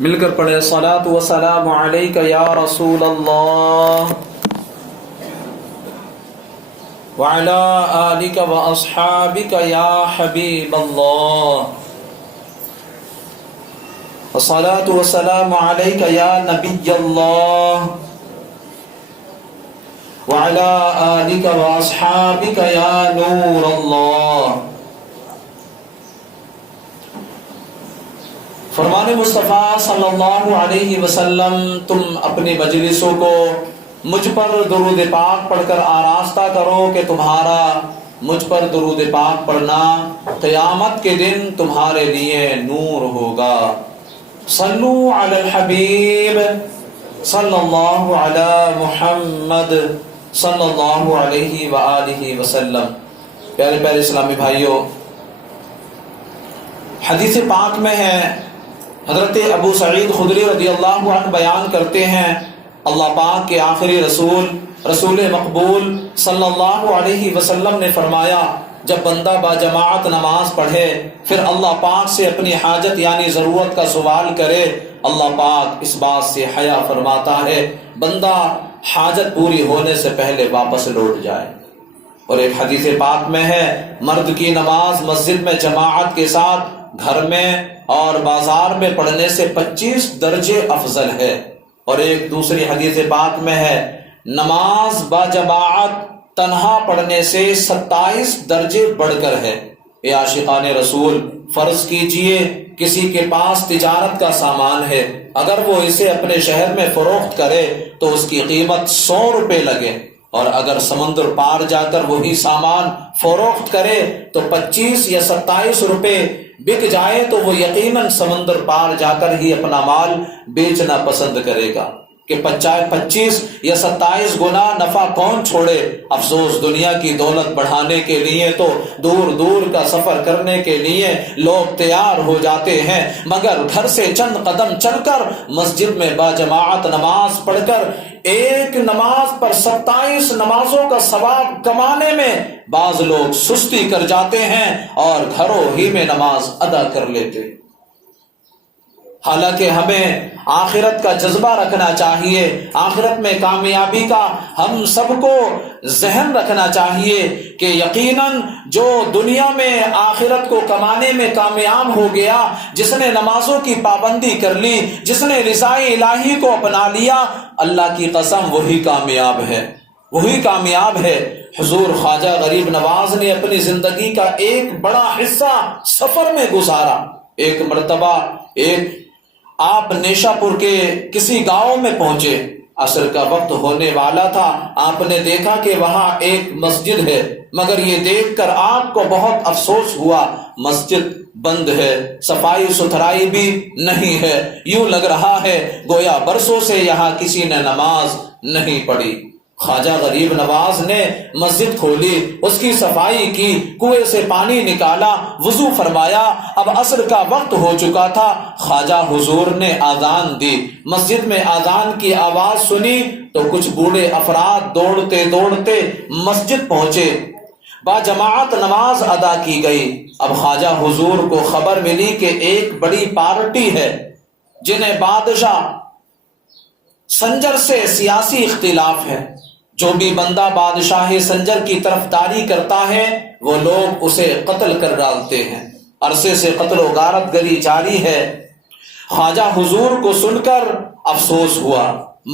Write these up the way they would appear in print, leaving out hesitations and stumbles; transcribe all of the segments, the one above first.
مل کر پڑھے الصلاۃ والسلام علیک یا رسول اللہ وعلی آلک واصحابک یا حبیب اللہ الصلاۃ والسلام علیک یا نبی اللہ وعلی آلک واصحابک یا نور اللہ۔ فرمان مصطفیٰ صلی اللہ علیہ وسلم، تم اپنی مجلسوں کو مجھ پر درود پاک پڑھ کر آراستہ کرو کہ تمہارا مجھ پر درود پاک پڑھنا قیامت کے دن تمہارے لیے نور ہوگا۔ صلو علی الحبیب صلی اللہ علی محمد صلی اللہ علیہ وآلہ وسلم۔ پیارے پیارے اسلامی بھائیوں، حدیث پاک میں ہے، حضرت ابو سعید خدری رضی اللہ عنہ بیان کرتے ہیں، اللہ پاک کے آخری رسول مقبول صلی اللہ علیہ وسلم نے فرمایا، جب بندہ باجماعت نماز پڑھے پھر اللہ پاک سے اپنی حاجت یعنی ضرورت کا سوال کرے، اللہ پاک اس بات سے حیا فرماتا ہے بندہ حاجت پوری ہونے سے پہلے واپس لوٹ جائے۔ اور ایک حدیث پاک میں ہے، مرد کی نماز مسجد میں جماعت کے ساتھ گھر میں اور بازار میں پڑھنے سے 25 درجے افضل ہے۔ اور ایک دوسری حدیث پاک میں ہے، نماز با جماعت تنہا پڑھنے سے 27 درجے بڑھ کر ہے۔ اے عاشقان رسول، فرض کیجئے کسی کے پاس تجارت کا سامان ہے، اگر وہ اسے اپنے شہر میں فروخت کرے تو اس کی قیمت 100 روپے لگے، اور اگر سمندر پار جا کر وہی سامان فروخت کرے تو 25 یا 27 روپے بک جائے تو وہ یقیناً سمندر پار جا کر ہی اپنا مال بیچنا پسند کرے گا کہ 25 یا 27 گنا نفع کون چھوڑے۔ افسوس، دنیا کی دولت بڑھانے کے لیے تو دور دور کا سفر کرنے کے لیے لوگ تیار ہو جاتے ہیں، مگر گھر سے چند قدم چل کر مسجد میں باجماعت نماز پڑھ کر ایک نماز پر 27 نمازوں کا ثواب کمانے میں بعض لوگ سستی کر جاتے ہیں اور گھروں ہی میں نماز ادا کر لیتے ہیں۔ حالانکہ ہمیں آخرت کا جذبہ رکھنا چاہیے، آخرت میں کامیابی کا ہم سب کو ذہن رکھنا چاہیے کہ یقیناً جو دنیا میں آخرت کو کمانے میں کامیاب ہو گیا، جس نے نمازوں کی پابندی کر لی، جس نے رضائے الہی کو اپنا لیا، اللہ کی قسم وہی کامیاب ہے، وہی کامیاب ہے۔ حضور خواجہ غریب نواز نے اپنی زندگی کا ایک بڑا حصہ سفر میں گزارا۔ ایک مرتبہ آپ نیشا پور کے کسی گاؤں میں پہنچے، عصر کا وقت ہونے والا تھا، آپ نے دیکھا کہ وہاں ایک مسجد ہے، مگر یہ دیکھ کر آپ کو بہت افسوس ہوا، مسجد بند ہے، صفائی ستھرائی بھی نہیں ہے، یوں لگ رہا ہے گویا برسوں سے یہاں کسی نے نماز نہیں پڑھی۔ خواجہ غریب نواز نے مسجد کھولی، اس کی صفائی کی، کنویں سے پانی نکالا، وضو فرمایا۔ اب عصر کا وقت ہو چکا تھا، خواجہ حضور نے آذان دی، مسجد میں آذان کی آواز سنی تو کچھ بوڑھے افراد دوڑتے دوڑتے مسجد پہنچے، باجماعت نماز ادا کی گئی۔ اب خواجہ حضور کو خبر ملی کہ ایک بڑی پارٹی ہے جنہیں بادشاہ سنجر سے سیاسی اختلاف ہے، جو بھی بندہ بادشاہ سنجر کی طرفداری کرتا ہے وہ لوگ اسے قتل کر ڈالتے ہیں، عرصے سے قتل و غارت گری جاری ہے۔ خواجہ حضور کو سن کر افسوس ہوا،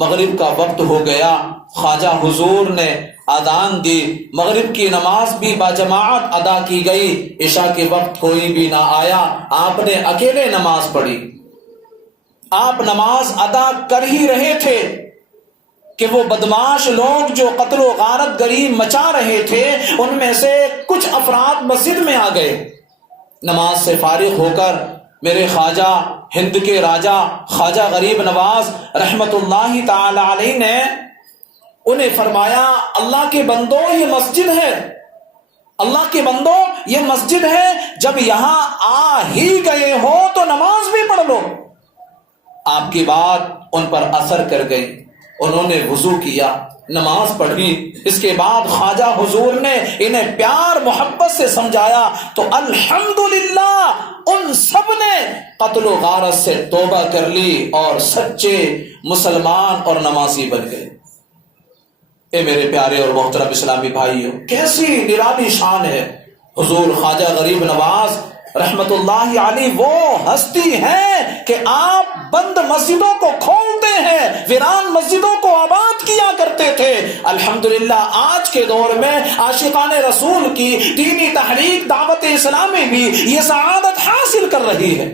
مغرب کا وقت ہو گیا، خواجہ حضور نے اذان دی، مغرب کی نماز بھی باجماعت ادا کی گئی، عشاء کے وقت کوئی بھی نہ آیا، آپ نے اکیلے نماز پڑھی۔ آپ نماز ادا کر ہی رہے تھے کہ وہ بدماش لوگ جو قتل و غارت گری مچا رہے تھے، ان میں سے کچھ افراد مسجد میں آ گئے۔ نماز سے فارغ ہو کر میرے خواجہ، ہند کے راجا خواجہ غریب نواز رحمت اللہ تعالی علیہ نے انہیں فرمایا، اللہ کے بندو یہ مسجد ہے، اللہ کے بندو یہ مسجد ہے، جب یہاں آ ہی گئے ہو تو نماز بھی پڑھ لو۔ آپ کی بات ان پر اثر کر گئی، انہوں نے وضو کیا، نماز پڑھی، اس کے بعد خواجہ حضور نے انہیں پیار محبت سے سمجھایا تو الحمدللہ ان سب نے قتل و غارت سے توبہ کر لی اور سچے مسلمان اور نمازی بن گئے۔ اے میرے پیارے اور محترم اسلامی بھائیوں، کیسی نرالی شان ہے حضور خواجہ غریب نواز رحمت اللہ علیہ۔ وہ ہستی ہیں کہ آپ بند مسجدوں کو کھولتے ہیں، ویران مسجدوں کو آباد کیا کرتے تھے۔ الحمدللہ آج کے دور میں عاشقان رسول کی دینی تحریک دعوت اسلامی بھی یہ سعادت حاصل کر رہی ہے۔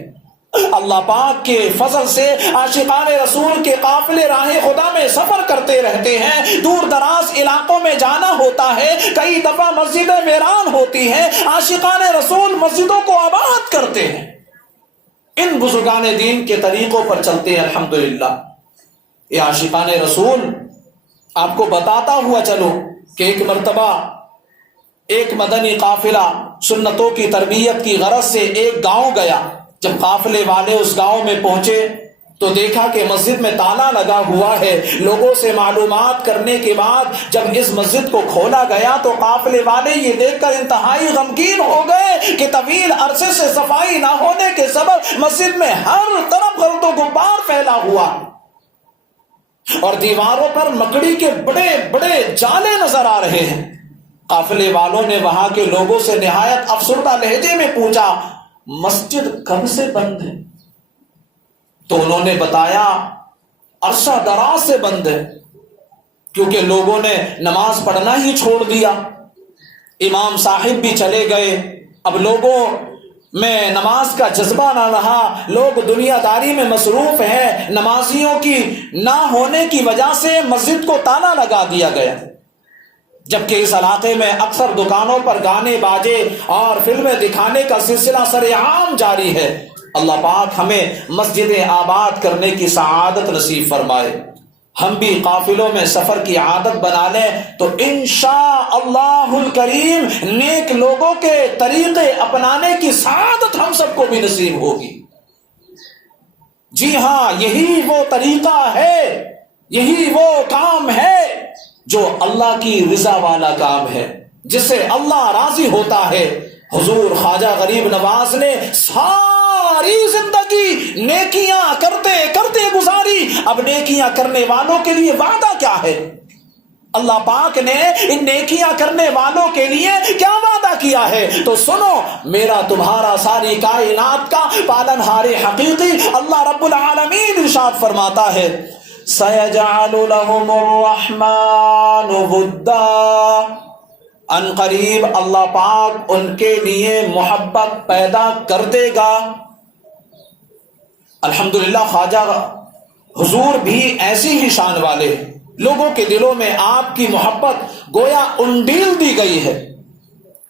اللہ پاک کے فضل سے عاشقان رسول کے قافلے راہ خدا میں سفر کرتے رہتے ہیں، دور دراز علاقوں میں جانا ہوتا ہے، کئی دفعہ مسجدیں ویران ہوتی ہیں، عاشقان رسول مسجدوں کو آباد کرتے ہیں، ان بزرگان دین کے طریقوں پر چلتے ہیں۔ الحمدللہ یہ عاشقان رسول، آپ کو بتاتا ہوا چلو کہ ایک مرتبہ ایک مدنی قافلہ سنتوں کی تربیت کی غرض سے ایک گاؤں گیا۔ جب قافلے والے اس گاؤں میں پہنچے تو دیکھا کہ مسجد میں تالا لگا ہوا ہے۔ لوگوں سے معلومات کرنے کے بعد جب اس مسجد کو کھولا گیا تو قافلے والے یہ دیکھ کر انتہائی غمگین ہو گئے کہ طویل عرصے سے صفائی نہ ہونے کے سبب مسجد میں ہر طرف گرد و غبار پھیلا ہوا اور دیواروں پر مکڑی کے بڑے بڑے جالے نظر آ رہے ہیں۔ قافلے والوں نے وہاں کے لوگوں سے نہایت افسردہ لہجے میں پوچھا، مسجد کب سے بند ہے؟ تو انہوں نے بتایا عرصہ دراز سے بند ہے، کیونکہ لوگوں نے نماز پڑھنا ہی چھوڑ دیا، امام صاحب بھی چلے گئے، اب لوگوں میں نماز کا جذبہ نہ رہا، لوگ دنیا داری میں مصروف ہیں، نمازیوں کی نہ ہونے کی وجہ سے مسجد کو تالا لگا دیا گیا۔ جبکہ اس علاقے میں اکثر دکانوں پر گانے باجے اور فلمیں دکھانے کا سلسلہ سرعام جاری ہے۔ اللہ پاک ہمیں مسجدیں آباد کرنے کی سعادت نصیب فرمائے، ہم بھی قافلوں میں سفر کی عادت بنا لیں تو انشاءاللہ الکریم نیک لوگوں کے طریقے اپنانے کی سعادت ہم سب کو بھی نصیب ہوگی۔ جی ہاں، یہی وہ طریقہ ہے، یہی وہ کام ہے جو اللہ کی رضا والا کام ہے، جس سے اللہ راضی ہوتا ہے۔ حضور خواجہ غریب نواز نے ساری زندگی نیکیاں کرتے کرتے گزاری۔ اب نیکیاں کرنے والوں کے لیے وعدہ کیا ہے؟ اللہ پاک نے ان نیکیاں کرنے والوں کے لیے کیا وعدہ کیا ہے؟ تو سنو، میرا تمہارا ساری کائنات کا پالنہار حقیقی اللہ رب العالمین ارشاد فرماتا ہے، سَيَجْعَلُ لَهُمُ الرَّحْمَنُ وُدًّا، ان قریب اللہ پاک ان کے لیے محبت پیدا کر دے گا۔ الحمدللہ خواجہ حضور بھی ایسی ہی شان والے ہیں، لوگوں کے دلوں میں آپ کی محبت گویا انڈیل دی گئی ہے۔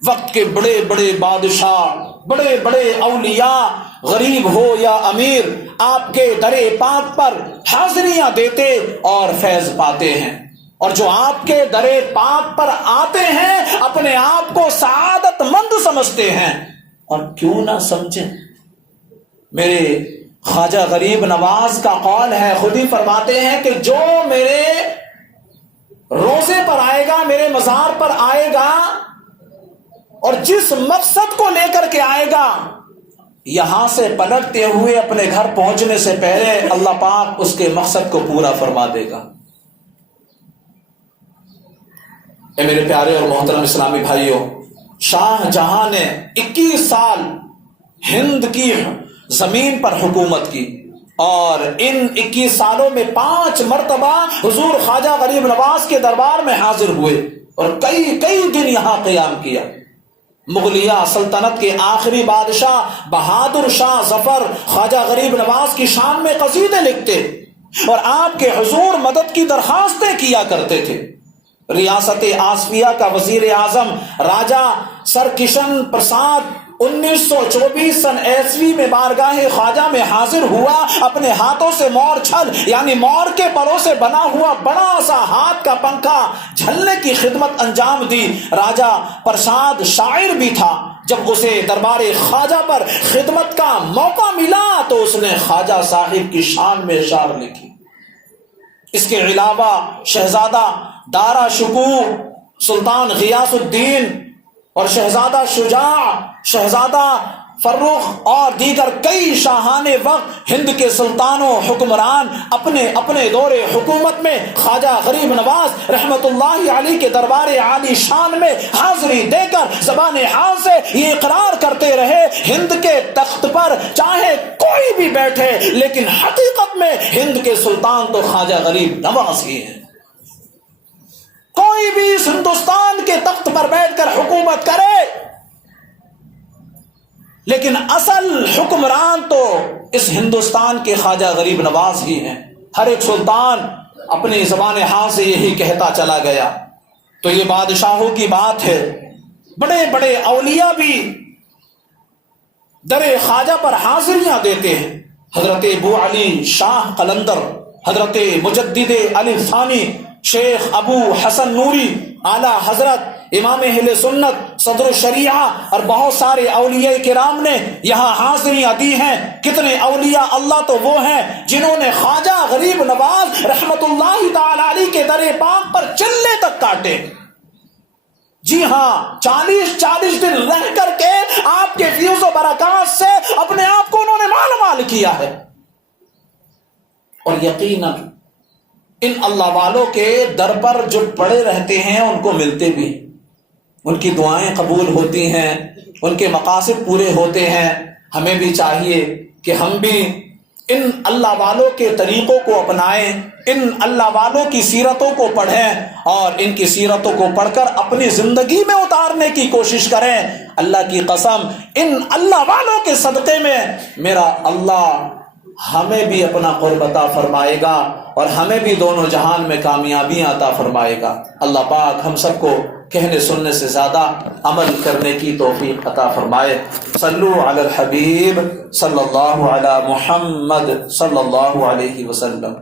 وقت کے بڑے بڑے بادشاہ، بڑے بڑے اولیاء، غریب ہو یا امیر، آپ کے در پاک پر حاضریاں دیتے اور فیض پاتے ہیں، اور جو آپ کے در پاک پر آتے ہیں اپنے آپ کو سعادت مند سمجھتے ہیں، اور کیوں نہ سمجھیں۔ میرے خواجہ غریب نواز کا قول ہے، خود ہی فرماتے ہیں کہ جو میرے روزے پر آئے گا، میرے مزار پر آئے گا، اور جس مقصد کو لے کر کے آئے گا، یہاں سے پلٹتے ہوئے اپنے گھر پہنچنے سے پہلے اللہ پاک اس کے مقصد کو پورا فرما دے گا۔ اے میرے پیارے اور محترم اسلامی بھائیوں، شاہ جہاں نے 21 سال ہند کی زمین پر حکومت کی، اور ان 21 سالوں میں 5 مرتبہ حضور خواجہ غریب نواز کے دربار میں حاضر ہوئے اور کئی دن یہاں قیام کیا۔ مغلیہ سلطنت کے آخری بادشاہ بہادر شاہ ظفر خواجہ غریب نواز کی شان میں قصیدے لکھتے اور آپ کے حضور مدد کی درخواستیں کیا کرتے تھے۔ ریاست آسفیہ کا وزیر اعظم راجہ سر کشن پرساد 1924 سن عیسوی میں بارگاہ خواجہ میں حاضر ہوا، اپنے ہاتھوں سے مور چھل یعنی مور کے پروں سے بنا ہوا بڑا سا ہاتھ کا پنکھا جھلنے کی خدمت انجام دی۔ راجہ پرساد شاعر بھی تھا، جب اسے دربار خواجہ پر خدمت کا موقع ملا تو اس نے خواجہ صاحب کی شان میں اشعار لکھی۔ اس کے علاوہ شہزادہ دارا شکوہ سلطان غیاث الدین اور شہزادہ شجاع، شہزادہ فروخ اور دیگر کئی شاہان وقت ہند کے سلطان و حکمران اپنے اپنے دور حکومت میں خواجہ غریب نواز رحمت اللہ علیہ کے دربار عالی شان میں حاضری دے کر زبان حال سے یہ اقرار کرتے رہے، ہند کے تخت پر چاہے کوئی بھی بیٹھے لیکن حقیقت میں ہند کے سلطان تو خواجہ غریب نواز ہی ہیں۔ کوئی بھی اس ہندوستان کے تخت پر بیٹھ کر حکومت کرے لیکن اصل حکمران تو اس ہندوستان کے خواجہ غریب نواز ہی ہیں۔ ہر ایک سلطان اپنی زبان حال سے یہی کہتا چلا گیا۔ تو یہ بادشاہوں کی بات ہے، بڑے بڑے اولیاء بھی در خواجہ پر حاضریاں دیتے ہیں۔ حضرت ابو علی شاہ قلندر، حضرت مجدد علی ثانی شیخ ابو حسن نوری، اعلیٰ حضرت امام اہل سنت صدر الشریعہ اور بہت سارے اولیاء کرام نے یہاں حاضریاں دی ہیں۔ کتنے اولیاء اللہ تو وہ ہیں جنہوں نے خواجہ غریب نواز رحمت اللہ تعالی علیہ کے در پاک پر چلے تک کاٹے۔ جی ہاں، 40 دن رہ کر کے آپ کے فیوز و برکات سے اپنے آپ کو انہوں نے مال مال کیا ہے۔ اور یقیناً ان اللہ والوں کے در پر جو پڑے رہتے ہیں ان کو ملتے بھی، ان کی دعائیں قبول ہوتی ہیں، ان کے مقاصد پورے ہوتے ہیں۔ ہمیں بھی چاہیے کہ ہم بھی ان اللہ والوں کے طریقوں کو اپنائیں، ان اللہ والوں کی سیرتوں کو پڑھیں اور ان کی سیرتوں کو پڑھ کر اپنی زندگی میں اتارنے کی کوشش کریں۔ اللہ کی قسم ان اللہ والوں کے صدقے میں میرا اللہ ہمیں بھی اپنا قرب عطا فرمائے گا اور ہمیں بھی دونوں جہان میں کامیابیاں عطا فرمائے گا۔ اللہ پاک ہم سب کو کہنے سننے سے زیادہ عمل کرنے کی توفیق عطا فرمائے۔ صلو علی الحبیب صلی اللہ علی محمد صلی اللہ علیہ وسلم۔